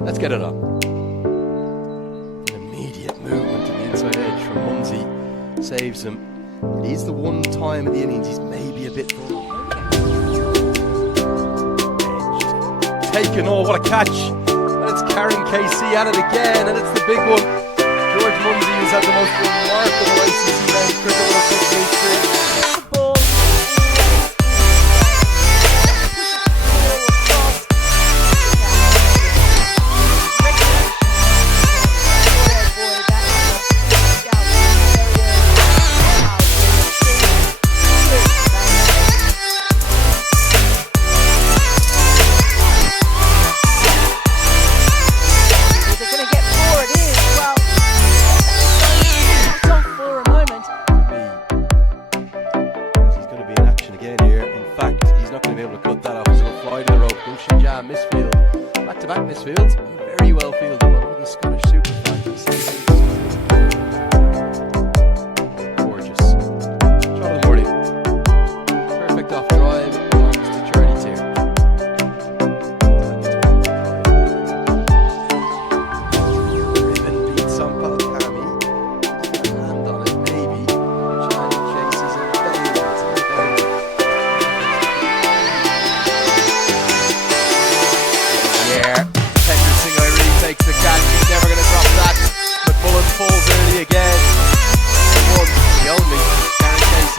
Let's get it on. An immediate movement to the inside edge from Mumsy saves him. It is the one time of the innings he's maybe a bit taken. Oh, what a catch! And it's Karen KC at it again, and it's the big one. George Mumsy, who's had the most remarkable ICC Men's Cricket World Cup history. Misfield, back-to-back misfields, very well fielded by one of the Scottish super fans. Gorgeous. Shot of the morning. Perfect off drive, belongs to Charlie Tier. Ribbon beats on Palkami. Hand on it, maybe. Charlie chases and takes the catch, he's never going to drop that. McMullen falls early again. One, the only, Karen KC.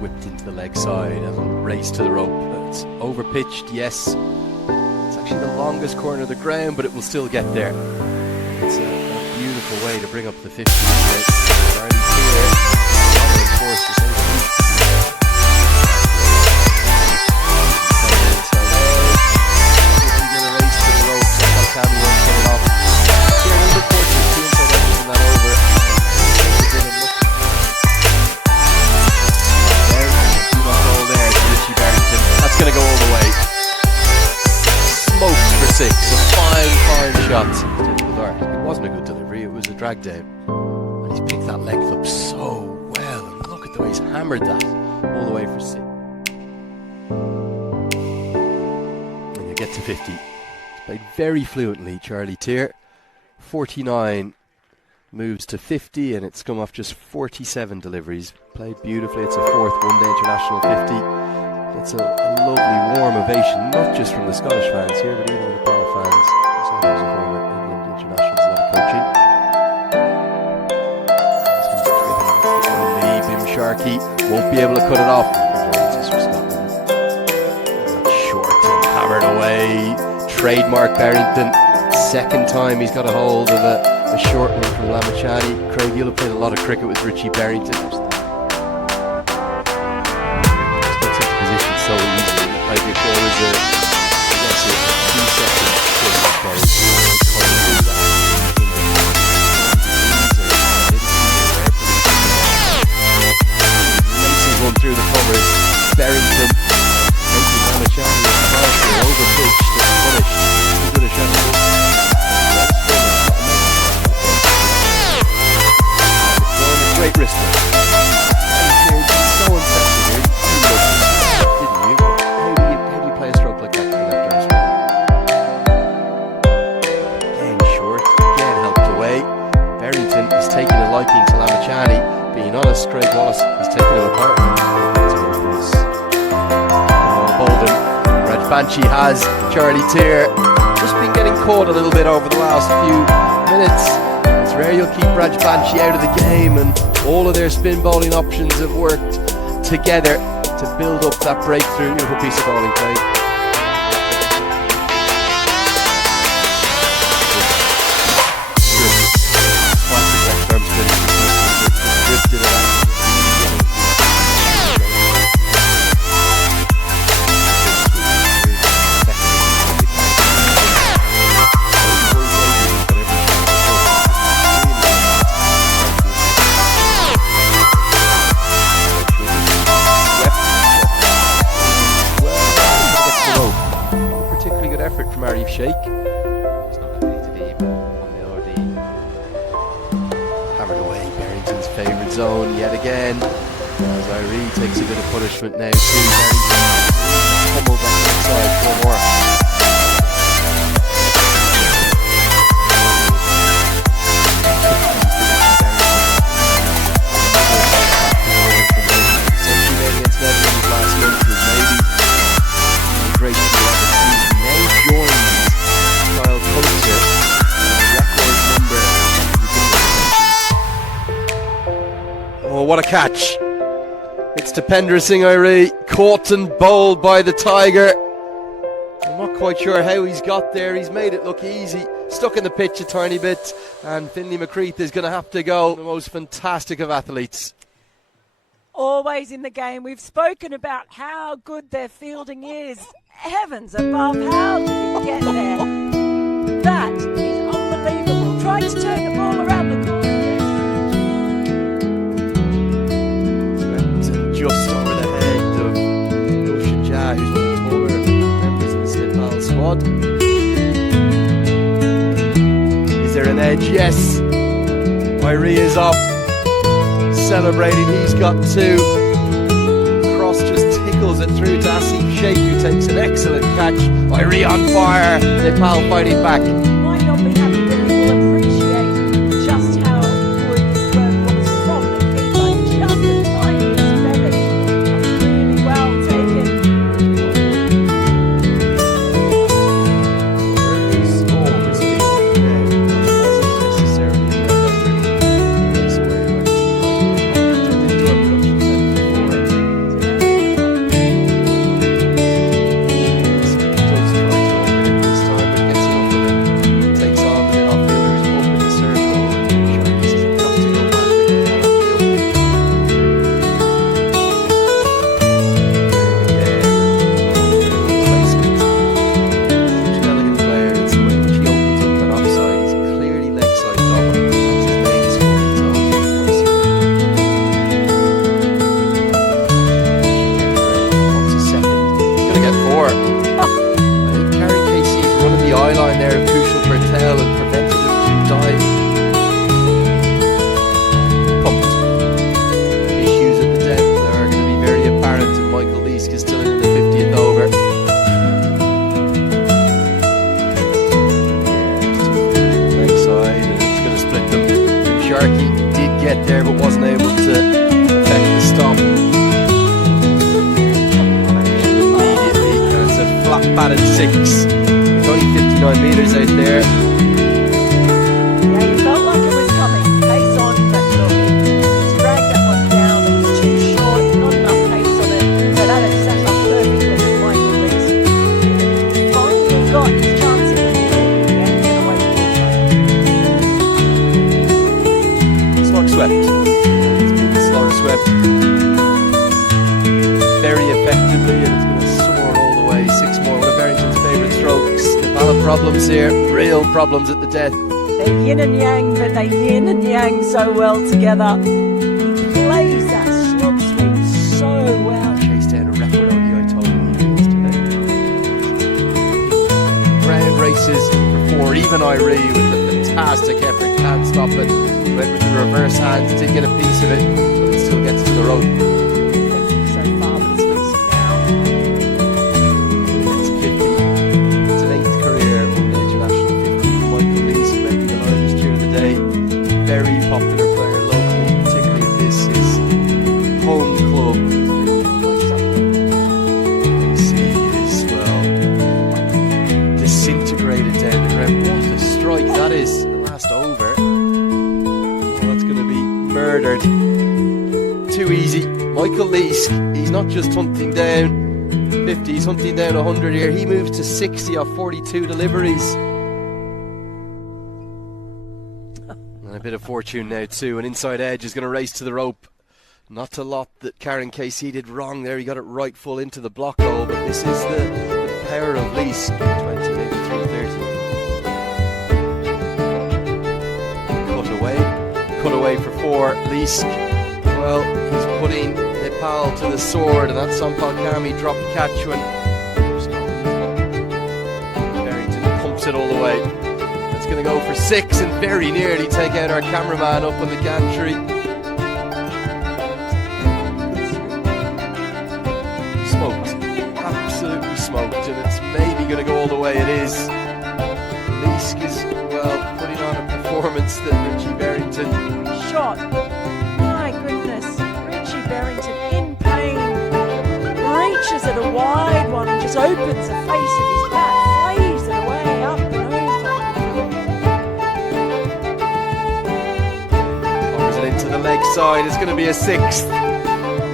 Whipped into the leg side and race to the rope. It's overpitched, yes. It's actually the longest corner of the ground, but it will still get there. It's a beautiful way to bring up the 50s. Charlie Tier, forced to say the least. He's going to race to the rope, so Palkami won't get it off. Tier a little bit fortunate, two inside edges and that over. That's going to go all the way. Smoked for six. A fine shot. It wasn't a good delivery, it was a drag down. And he's picked that length up so well. And look at the way he's hammered that all the way for six. And you get to 50. He's played very fluently, Charlie Tier. 49 moves to 50, and it's come off just 47 deliveries. Played beautifully. It's a fourth one-day international 50. It's a lovely warm ovation, not just from the Scottish fans here, but even the Nepal fans. There's a former England international, a lot of coaching. Bim Sharkey won't be able to cut it off. Short and hammered away. Trademark Barrington. Second time he's got a hold of a short one from Lamachani. Craig, you'll have played a lot of cricket with Richie Barrington. So easy, like if there was a 2-second laces one through the covers. Barrington taking Lamachani across the overpitched and punished into the shadow. Great wristler. So impressive here. Taking a liking to Lamachani. Being honest, Craig Wallace has taken him apart. Bolden. Raj Banshee has. Charlie Tier just been getting caught a little bit over the last few minutes. It's rare you'll keep Raj Banshee out of the game, and all of their spin bowling options have worked together to build up that breakthrough. Beautiful piece of bowling, Craig. Drifted around. from Arif Sheikh. It's not going to be already hammered away. Barrington's favourite zone yet again. As Irie takes a bit of punishment now too. Barrington pummeled on the side for more. What a catch. It's Tapendra Singh Irie, caught and bowled by the Tiger. I'm not quite sure how he's got there. He's made it look easy. Stuck in the pitch a tiny bit. And Finlay McCreath is going to have to go. The most fantastic of athletes. Always in the game. We've spoken about how good their fielding is. Heavens above, how did he get there? That is unbelievable. Tried to turn the ball around the corner. Just over the head of Roshan Jha, who's one of the taller members of this Nepal squad. Is there an edge? Yes. Irie is off. Celebrating, he's got two. Cross just tickles it through to Asif Sheikh, who takes an excellent catch. Irie on fire. Nepal fighting back. Might not be happy, but will appreciate just how good this throw was from the keeper. Just the tiniest feather. Really well taken. Line there of Kushal Patel and prevented him from diving. Pumped. Issues at the depth are going to be very apparent, and Michael Leask is still in the 50th over. Leg side, and it's going to split them. Sharkey did get there but wasn't able to affect the stop. Immediately, and it's a flat batted 6. Only 59 metres out there. Yeah, you felt like it was coming. Pace on, but look, he's dragged that one down. It was too short, not enough pace on it. So that had set up perfectly for Michael Leask. Finally got his chance in the middle. Yeah, get away from the Slog swept. It's been a slog swept. Very effectively, and it's going to soar all the way. 6 more. One of Barrington's favourite strokes. Nepal problems here. Real problems at the death. They're yin and yang, but they yin and yang so well together. He plays that slog sweep so well. Chased down a record ODI total yesterday. Ground races for 4. Even Irie with a fantastic effort can't stop it. Went with the reverse hands, did get a piece of it, but it still gets to the rope. Very popular player locally, particularly if this is home club. You see he is, well, disintegrated down the ground. What a strike that is. The last over. Well, that's going to be murdered. Too easy. Michael Leask, he's not just hunting down 50, he's hunting down 100 here. He moves to 60 off 42 deliveries. A bit of fortune now too. An inside edge is going to race to the rope. Not a lot that Karen KC did wrong there. He got it right full into the block hole, but this is the power of Leask. 20, maybe 330. Cut away for 4. Leask, well, he's putting Nepal to the sword, and that's Sampal Kami dropped catch when Barrington slaps it all the way. It's going to go for 6 and very nearly take out our cameraman up on the gantry. Smoked, absolutely smoked, and it's maybe going to go all the way. It is. Leask is, well, putting on a performance that Richie Barrington. Shot. My goodness. Richie Barrington in pain. Reaches at a wide one and just opens the face of his bat. Flays it away up and over. Covers it into the leg side. It's going to be a 6th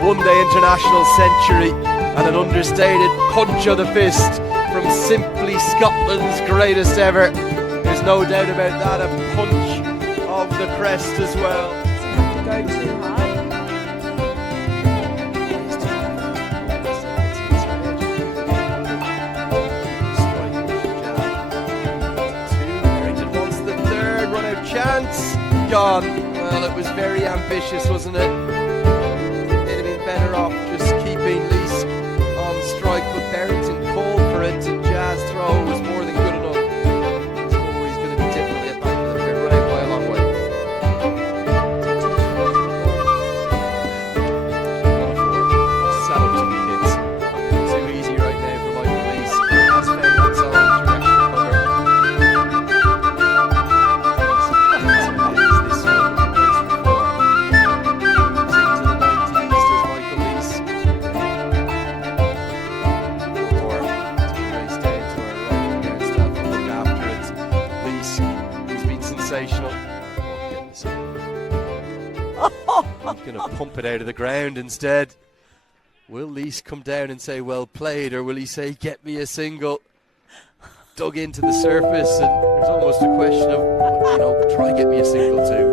one-day international century and an understated punch of the fist from simply Scotland's greatest ever. There's no doubt about that. A punch of the crest as well. Doesn't have to go too hard. Barrington wants the 3rd run-out chance. Gone. Well, it was very ambitious, wasn't it? It'd have been better off just keeping Leask on strike, but Barrington called for it, and Jazz throw was more than good enough. So he's going to be difficult to get back to the 3rd run-out by a long way. Set up to be hits. Too easy right now for Michael Leask. Has found that zone direction cover. This one from race reform. Into the 90s, there's Michael Leask. Or it's been raced down to our right here. Staff will look after it. Leask, who's been sensational. Oh, goodness. He's going to pump it out of the ground instead. Will Leask come down and say well played, or will he say get me a single? Dug into the surface, and there's almost a question of, you know, try get me a single too.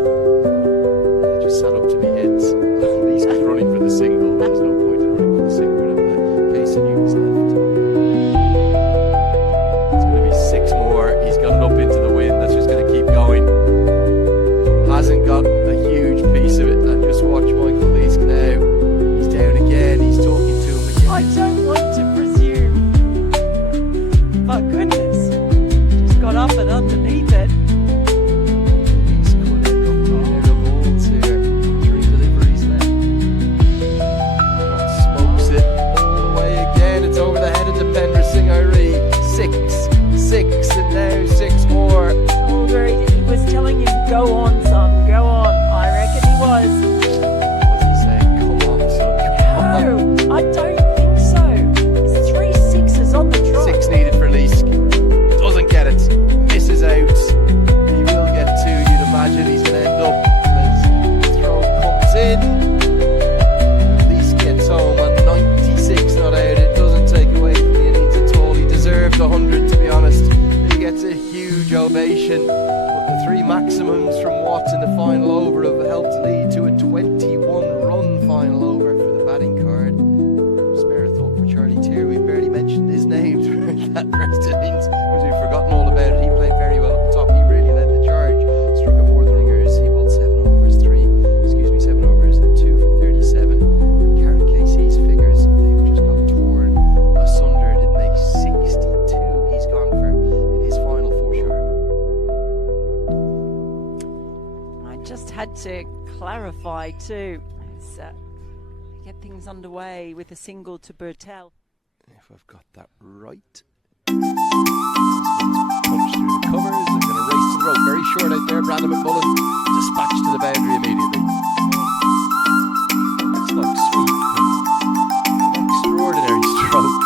Yeah, just set up to be hit. Leask is running for the single. There's no point in running for the single with the case of news left. It's going to be 6 more. He's got it up into the wind. That's just going to keep going. Hasn't got a huge piece of it, and just watch Michael Leask now. He's down again. He's talking to him again. I don't want to presume. But goodness. Just got up and underneath it. He's cut out of holds here. 3 deliveries left. Smokes it all the way again. It's over the head of Dependra Singh Iree. 6, and now 6 more. He was telling him, go on, son, go on. I reckon he was. What's he saying? Come on, son. No, I don't think so. It's 3 6s on the trot. 6 needed for Leask. Doesn't get it. Misses out. He will get 2. You'd imagine he's going to end up as the throw comes in. Leask gets home on 96 not out. It doesn't take away from the innings at all. He deserved 100, to be honest. He gets a huge ovation. But the 3 maximums from Watts in the final over have helped lead to a 21-run final over for the batting card. Spare a thought for Charlie Tier. We barely mentioned his name throughout that first innings because we've forgotten all about it. He played very well at the top. He really led the charge. Struck at more than ringers. He bowled 7 overs, 7 overs, and 2 for 37. And Karen Casey's figures, they just got torn asunder. Didn't make 62. He's gone for in his final 4 sharp. I just had to clarify too. Get things underway with a single to Bertel. If I've got that right. Punch through the covers. I'm going to race to the rope. Very short out there. Brandon McMullen dispatched to the boundary immediately. It's like sweep. An extraordinary stroke.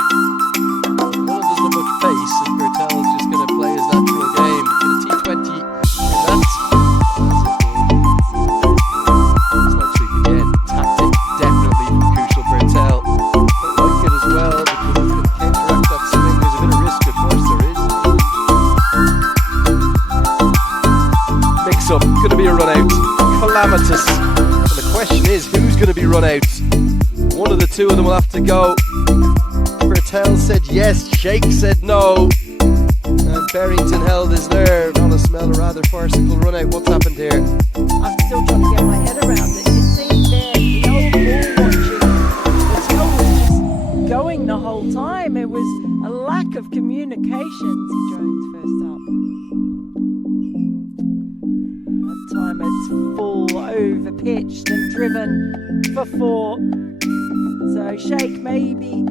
McMullen doesn't have much pace, and Bertel is just going to play his natural game. In a T20, that's it. It's like sweep again. Tactic definitely from Kushal Bertel. But like it as well, because he can counteract that swing. There's a bit of risk, of course there is. Mix up, going to be a run out. Calamitous. And the question is, who's going to be run out? One of the 2 of them will have to go. Bertel said yes, Sheikh said no. And Barrington held his nerve on a smell a rather farcical run out. What's happened here? I'm still trying to get my head around it. You see there, the old ball watching. Bertel was just going the whole time. It was a lack of communication. See Jones first up. move a pitch than driven for 4. So Sheikh maybe.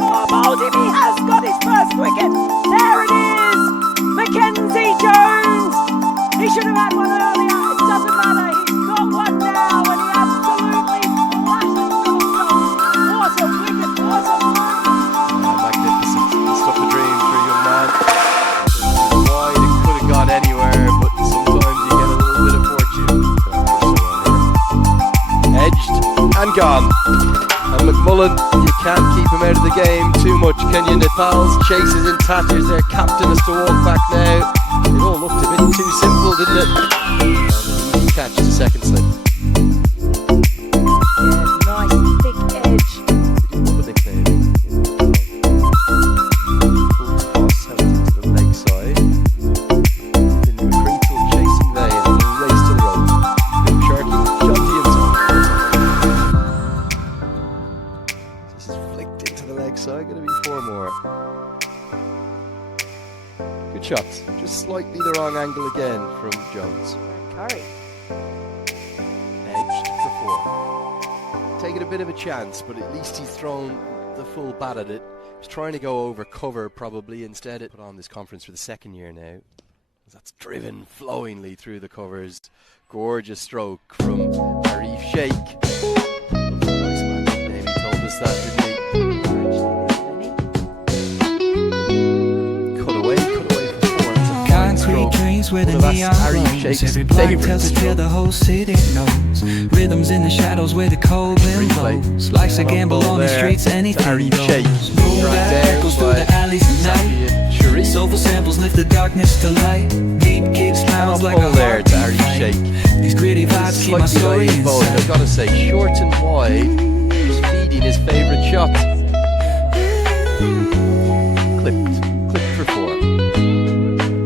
Oh, Baldy, he has got his first wicket. There it is. Mackenzie Jones. He should have had one earlier. It doesn't matter. He's got one now, and he absolutely flashes through them. What a wicket! What a moment! Magnificent. Stuff a dream for a young man. Wide, it could have gone anywhere, but sometimes you get a little bit of fortune. Edged and gone. And McMullen, you can't keep him out of the game too much, can you? Nepal's chases in tatters. Their captain has to walk back now. It all looked a bit too simple, didn't it? Easy catch to second slip. Yeah, nice thick edge. Did he have a nickname? Full toss held into the leg side. Then McCreekle chasing Vane and a race to the road. Big Sharky, John This is flicked into the leg side. Going to be 4 more. Good shot. Just slightly the wrong angle again from Jones. Curry. Edged for 4. Taking a bit of a chance, but at least he's thrown the full bat at it. He's trying to go over cover probably. Instead it put on this conference for the second year now. That's driven flowingly through the covers. Gorgeous stroke from Arif Sheikh. Nice man nickname. He told us that, didn't he? Cut away for 4. It's a fine stroke. Where the Well, that's neon Arif glows. Sheikh's Every block favourite tells a tale stroke. the whole city knows. Rhythms in the shadows where the cold wind Replay. blows. Life's a gamble on the There streets, to anything Arif goes. Sheikh. Boom Dragged back down echoes through by the alleys at night. Safi Sharif. Soulful samples lift the darkness to light. Deep kicks clowns like a There to heartbeat Arif fight. Sheikh. These gritty vibes keep my Slightly story naive bowling, I've inside. got to say, short and wide, just feeding his favourite shot. Clipped for 4.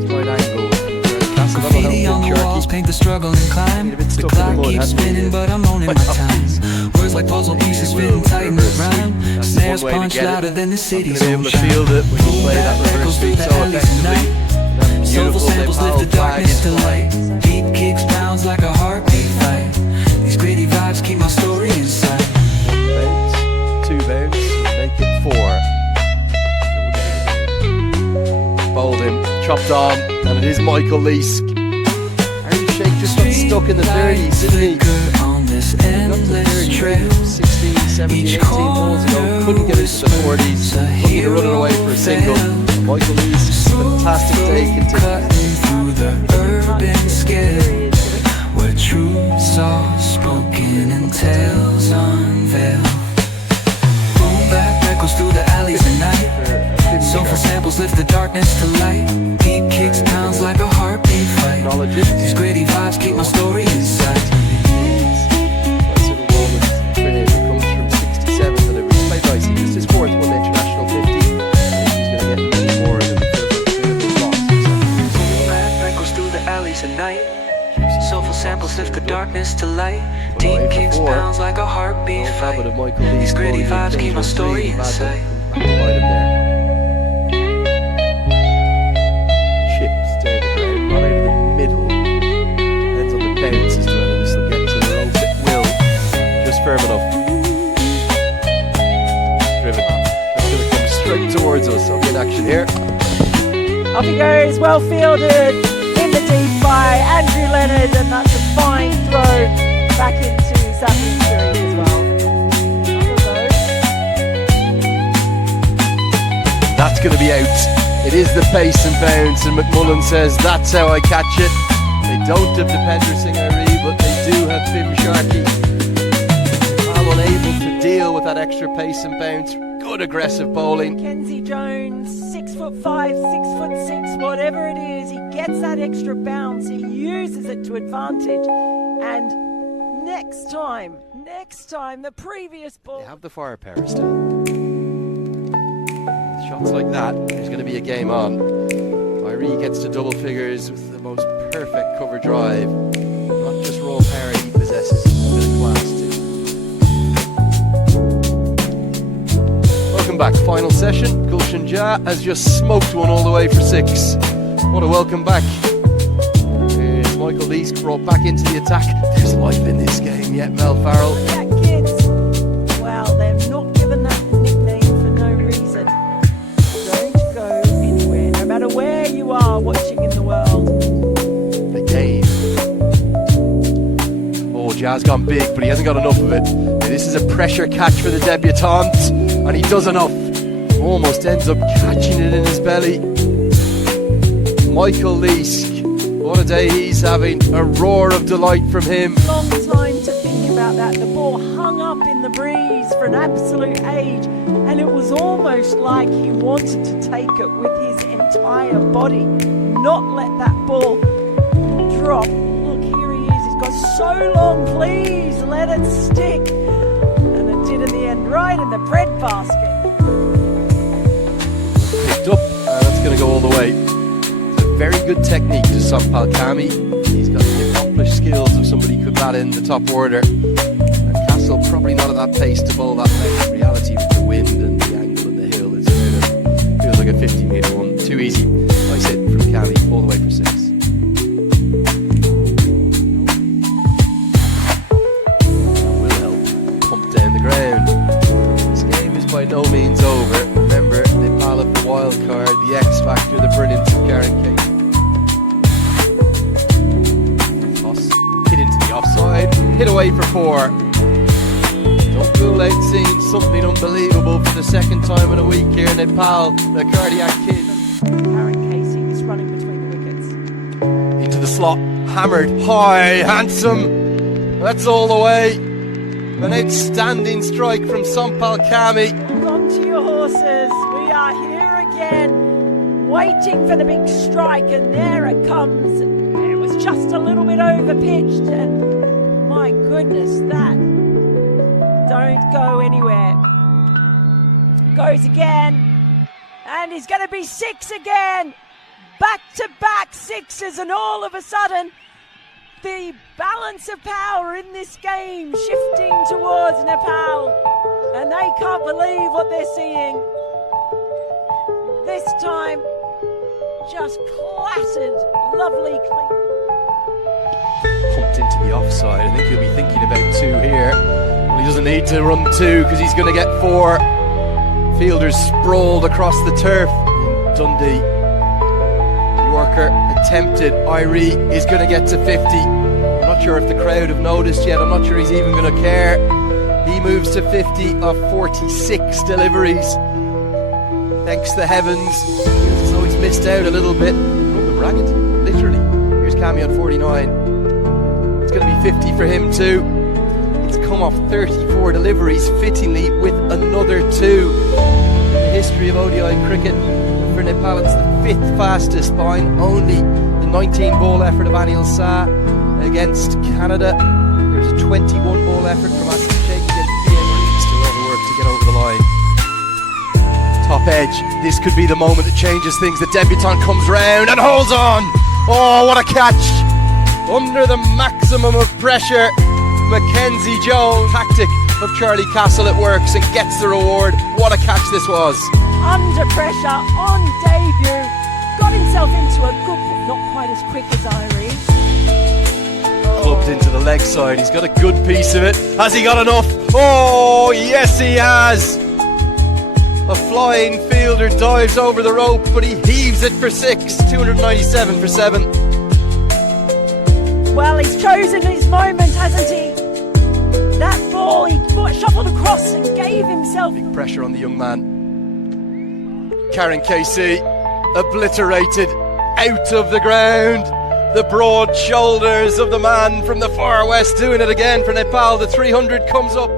It's right angle. Castle, that'll Graffiti on help the walls Sharky. paint the struggle and climb. Been a bit The stuck in the clock mud, keeps hasn't he? spinning, but I'm owning my Quite time. Words like puzzle pieces fitting tight in the rhyme. That's Snares one way to punch get it. louder than the Not city's gonna be own able to shine. field it when you play that reverse Echoes beat through so the alleys effectively. tonight. That Soulful beautiful samples lift Nepal the darkness flag to is light. flying. Deep kicks bounds like a heartbeat fight. These gritty vibes keep my story inside. Bounce, 2 bounce, make it 4. Bowled him, chopped on, and it is Michael Leask. Arif Sheikh just got stuck in the 30s, didn't he? Flicker on this Got to endless 30, trail. 16, 17, Each 18 balls ago, couldn't get into the 40s, looking to run it away for a single. Michael Leask, fantastic day continues. Cutting through the urban scale, where truths are spoken and tales unveiled. Boom back echoes through the alleys at night. Soulful samples lift the darkness to light. Deep kicks pounds like a heartbeat fight. Acknowledge it. These gritty vibes keep my story inside. Nice little moment for him. It comes from 67 deliveries. Played nicely. Just his 4th one international 50. I think he's going to get many more than the box. Boom back echoes through the alleys at night. Soulful samples lift the darkness to light. Deep kicks pounds like a heartbeat fight. These gritty vibes keep my story inside. Chips down the ground, not over the middle. Depends on the bounce as to whether this will get to the rope. It will. Just firm enough. Driven. That's going to come straight towards us. I'll get action here. Off he goes, well fielded in the deep by Andrew Leonard, and that's a fine throw back into Safi Sharif as well. Another though. That's going to be out. It is the pace and bounce, and McMullen says that's how I catch it. They don't have Depender Singh Ari, but they do have Pim Sharkey. I'm unable to deal with that extra pace and bounce. Good aggressive bowling. Mackenzie Jones, 6'5", 6'6", whatever it is, he gets that extra bounce, he uses it to advantage, and next time, the previous ball. They have the firepower still. Shots like that, there's going to be a game on. Irie gets to double figures with the most perfect cover drive. Not just raw power, he possesses a bit of class too. Welcome back, final session. Gulshan Jah has just smoked one all the way for 6. What a welcome back. Here's Michael Leask brought back into the attack. There's life in this game yet, Mel Farrell. Yeah, kids. Well, they're not given that nickname for no reason. Don't go anywhere, no matter where you are watching in the world. The game. Oh, Jazz gone big, but he hasn't got enough of it. Now, this is a pressure catch for the debutant, and he does enough. Almost ends up catching it in his belly. Michael Leask, what a day he's having. A roar of delight from him. Long time to think about that. The ball hung up in the breeze for an absolute age, and it was almost like he wanted to take it with his entire body, not let that ball drop. Look, here he is. He's got so long. Please let it stick. And it did in the end, right in the bread basket. Picked up, and it's going to go all the way. It's a very good technique to Sampal Kami. He's got the accomplished skills of somebody who could bat in the top order. And Castle probably not at that pace to bowl that length. In reality, with the wind and the angle and the hill, it's kind of feels like a 50-metre one. Too easy. Nice hit from Kami all the way for 6. Will help pump down the ground. This game is by no means over. Remember, Nepal have the wild card, the X factor, the brilliance of Karen Kate. Hit into the offside, hit away for 4. Don't rule out seeing something unbelievable for the second time in a week here in Nepal. The cardiac kid. Karen Casey is running between the wickets. Into the slot, hammered high, handsome. That's all the way. An outstanding strike from Sampal Kami. Hold on to your horses. We are here again, waiting for the big strike, and there it comes. It was just a little bit over pitched, and my goodness, that don't go anywhere. Goes again, and he's going to be 6 again. Back-to-back 6s, and all of a sudden, the balance of power in this game shifting towards Nepal, and they can't believe what they're seeing. This time, just clattered, lovely clean. Pumped into the offside. I think he'll be thinking about 2 here. Well, he doesn't need to run 2 because he's going to get 4. Fielders sprawled across the turf in Dundee. Yorker attempted. Irie is going to get to 50. I'm not sure if the crowd have noticed yet. I'm not sure he's even going to care. He moves to 50 of 46 deliveries. Thanks the heavens. Feels as though he's missed out a little bit. Run them ragged, literally. Here's Kami on 49. It's going to be 50 for him too. It's come off 34 deliveries, fittingly with another 2. In the history of ODI cricket, for Nepal, it's the 5th fastest, behind only the 19-ball effort of Anil Shah against Canada. There's a 21-ball effort from Asif Sheikh against PM. Still a lot of work to get over the line. Top edge. This could be the moment that changes things. The debutant comes round and holds on. Oh, what a catch! Under the maximum of pressure, Mackenzie Jones, tactic of Charlie Castle, it works and gets the reward. What a catch this was. Under pressure, on debut, got himself into a good, not quite as quick as Irie. Clubbed into the leg side. He's got a good piece of it. Has he got enough? Oh, yes he has. A flying fielder dives over the rope, but he heaves it for 6. 297 for 7. Well, he's chosen his moment, hasn't he? That ball, he shuffled across and gave himself. Big pressure on the young man. Karen Casey obliterated out of the ground. The broad shoulders of the man from the far west doing it again for Nepal. The 300 comes up.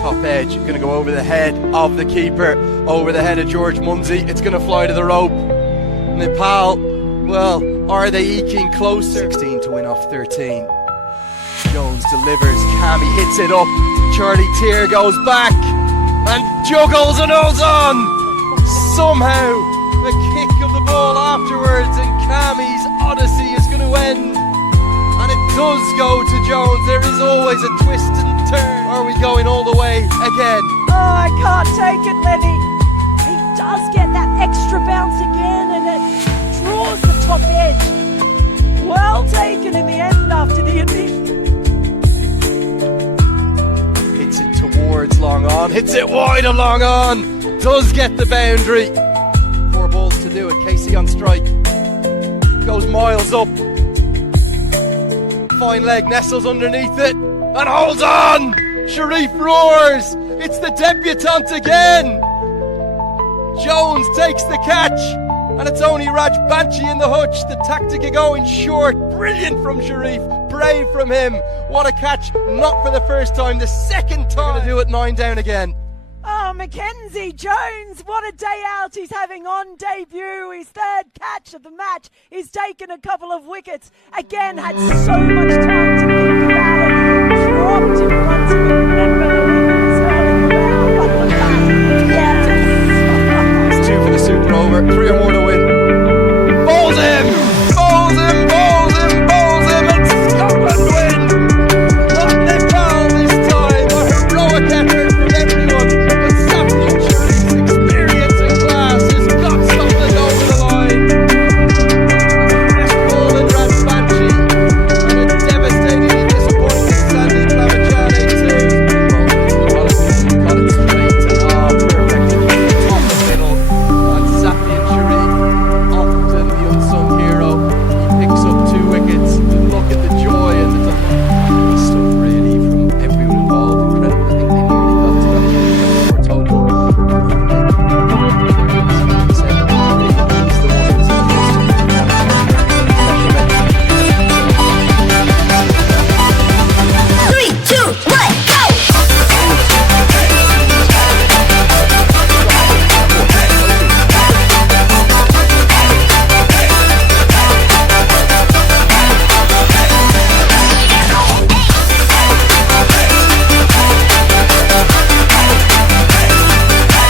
Top edge, going to go over the head of the keeper, over the head of George Munsey. It's going to fly to the rope. Nepal, well, are they eking closer? 16 to win off 13. Jones delivers, Kami hits it up. Charlie Tier goes back and juggles and holds on. Somehow, a kick of the ball afterwards, and Kami's odyssey is going to end. And it does go to Jones. There is always a twist and turn. Are we going all the way again? Oh, I can't take it, Lenny. He does get that extra bounce again, and it draws the top edge. Well taken in the end after the initial. Hits it towards long on, hits it wide of long on, does get the boundary. 4 balls to do it. Casey on strike, goes miles up, fine leg, nestles underneath it and holds on. Sharif roars, it's the debutant again. Jones takes the catch and it's only Raj Banchi in the hutch. The tactic of going short, brilliant from Sharif, brave from him. What a catch, not for the first time, the second time. Going to do it 9 down again. Oh, Mackenzie Jones, what a day out he's having on debut. His 3rd catch of the match. He's taken a couple of wickets. Again, had so much time.